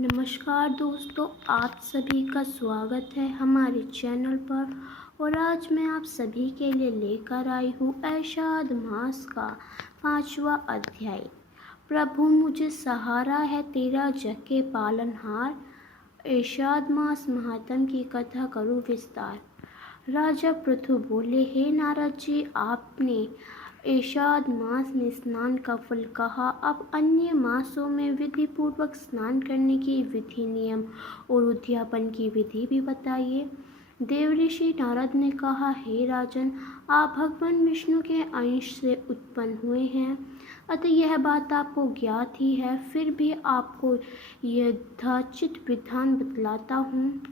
नमस्कार दोस्तों, आप सभी का स्वागत है हमारे चैनल पर। और आज मैं आप सभी के लिए लेकर आई हूँ ऐशाद मास का 5वां अध्याय। प्रभु मुझे सहारा है तेरा जग के पालनहार। ऐशाद मास महात्म की कथा करूँ विस्तार। राजा पृथु बोले, हे नारद जी, आपने ऐशाद मास में स्नान का फल कहा, अब अन्य मासों में विधि पूर्वक स्नान करने की विधि, नियम और उद्यापन की विधि भी बताइए। देवऋषि नारद ने कहा, हे राजन, आप भगवान विष्णु के अंश से उत्पन्न हुए हैं, अतः यह बात आपको ज्ञात ही है, फिर भी आपको यथाचित विधान बतलाता हूँ।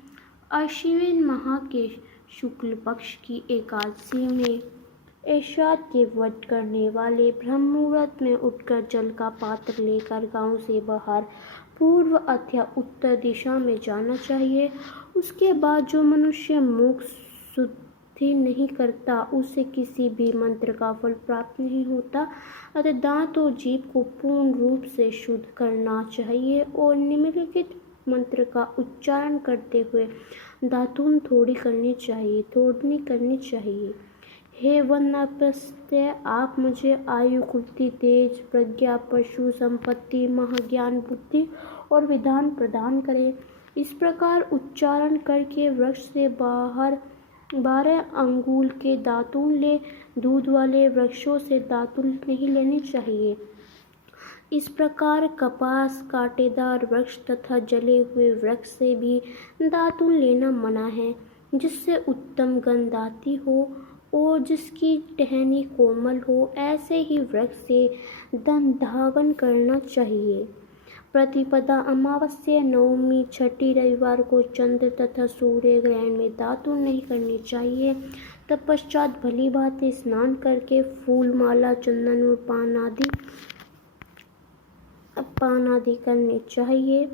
अश्विन माह के शुक्ल पक्ष की एकादशी में ऐशाद के व्रत करने वाले ब्रह्म मुहूर्त में उठकर जल का पात्र लेकर गांव से बाहर पूर्व अथवा उत्तर दिशा में जाना चाहिए। उसके बाद जो मनुष्य मुख शुद्धि नहीं करता, उसे किसी भी मंत्र का फल प्राप्त नहीं होता। अतः दांत और जीभ को पूर्ण रूप से शुद्ध करना चाहिए और निम्नलिखित मंत्र का उच्चारण करते हुए दातून थोड़ी करनी चाहिए। हे वनप्रस्थ्य, आप मुझे आयु, कीर्ति, तेज, प्रज्ञा, पशु संपत्ति, महाज्ञान, बुद्धि और विधान प्रदान करें। इस प्रकार उच्चारण करके वृक्ष से बाहर 12 अंगुल के दातून ले। दूध वाले वृक्षों से दातून नहीं लेनी चाहिए। इस प्रकार कपास, कांटेदार वृक्ष तथा जले हुए वृक्ष से भी दातून लेना मना है। जिससे उत्तम गंध आती हो और जिसकी टहनी कोमल हो, ऐसे ही वृक्ष से दंधावन करना चाहिए। प्रतिपदा, अमावस्या, नवमी, छठी, रविवार को चंद्र तथा सूर्य ग्रहण में दातून नहीं करनी चाहिए। तत्पश्चात भली भांति स्नान करके फूल माला, चंदन और पान आदि करने चाहिए।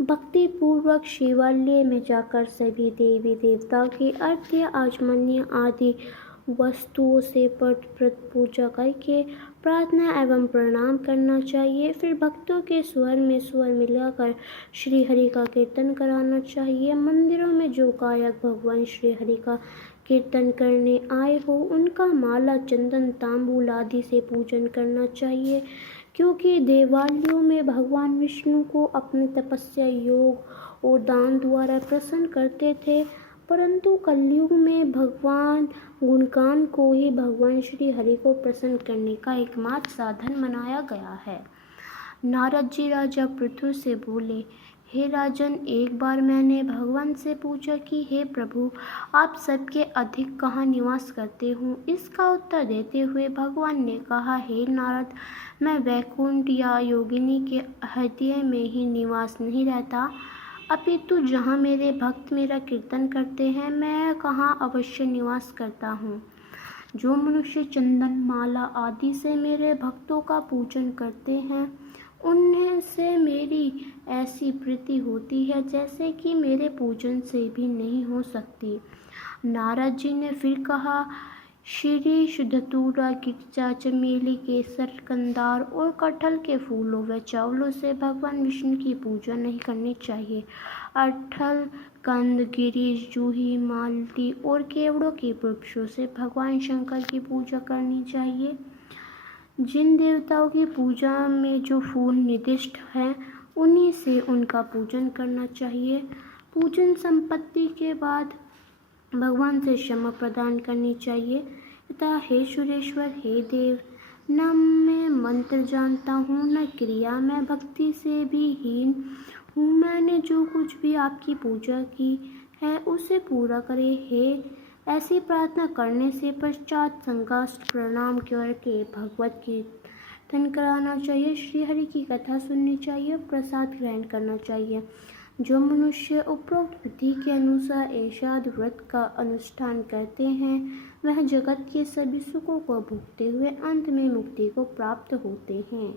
भक्ति पूर्वक शिवालय में जाकर सभी देवी देवताओं की अर्घ्य, आचमन्य आदि वस्तुओं से पट पूजा करके प्रार्थना एवं प्रणाम करना चाहिए। फिर भक्तों के स्वर में स्वर मिलाकर श्री हरि का कीर्तन कराना चाहिए। मंदिरों में जो गायक भगवान श्री हरि का कीर्तन करने आए हो, उनका माला, चंदन, तांबूल आदि से पूजन करना चाहिए, क्योंकि देवालयों में भगवान विष्णु को अपने तपस्या, योग और दान द्वारा प्रसन्न करते थे, परंतु कलयुग में भगवान गुणगान को ही भगवान श्री हरि को प्रसन्न करने का एकमात्र साधन बनाया गया है। नारद जी राजा पृथु से बोले, हे राजन, एक बार मैंने भगवान से पूछा कि हे प्रभु, आप सबके अधिक कहाँ निवास करते हो? इसका उत्तर देते हुए भगवान ने कहा, हे नारद, मैं वैकुंठ या योगिनी के हृदय में ही निवास नहीं रहता, अपितु जहाँ मेरे भक्त मेरा कीर्तन करते हैं, मैं कहाँ अवश्य निवास करता हूँ। जो मनुष्य चंदन, माला आदि से मेरे भक्तों का पूजन करते हैं, उन्हें से मेरी ऐसी प्रीति होती है जैसे कि मेरे पूजन से भी नहीं हो सकती। नारद जी ने फिर कहा, शीरीष, धतूरा, गिरजा, चमेली, केसर, कंदार और कटहल के फूलों व चावलों से भगवान विष्णु की पूजा नहीं करनी चाहिए। अटहल, कंद, गिरीश, जूही, मालती और केवड़ों के वृक्षों से भगवान शंकर की पूजा करनी चाहिए। जिन देवताओं की पूजा में जो फूल निर्दिष्ट हैं, उन्हीं से उनका पूजन करना चाहिए। पूजन संपत्ति के बाद भगवान से क्षमा प्रदान करनी चाहिए तथा हे सुरेश्वर, हे देव, न मैं मंत्र जानता हूँ, न क्रिया, मैं भक्ति से भी हीन हूँ। मैंने जो कुछ भी आपकी पूजा की है, उसे पूरा करे। हे ऐसी प्रार्थना करने से पश्चात संकाष्ट प्रणाम करके भगवत कीर्तन कराना चाहिए, श्री हरि की कथा सुननी चाहिए, प्रसाद ग्रहण करना चाहिए। जो मनुष्य उपरोक्त विधि के अनुसार ऐशाद व्रत का अनुष्ठान करते हैं, वह जगत के सभी सुखों को भोगते हुए अंत में मुक्ति को प्राप्त होते हैं।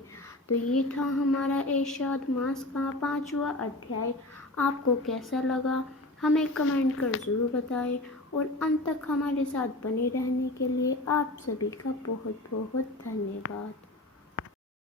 तो ये था हमारा ऐशाद मास का 5वां अध्याय। आपको कैसा लगा हमें कमेंट कर ज़रूर बताएं और अंत तक हमारे साथ बने रहने के लिए आप सभी का बहुत बहुत धन्यवाद।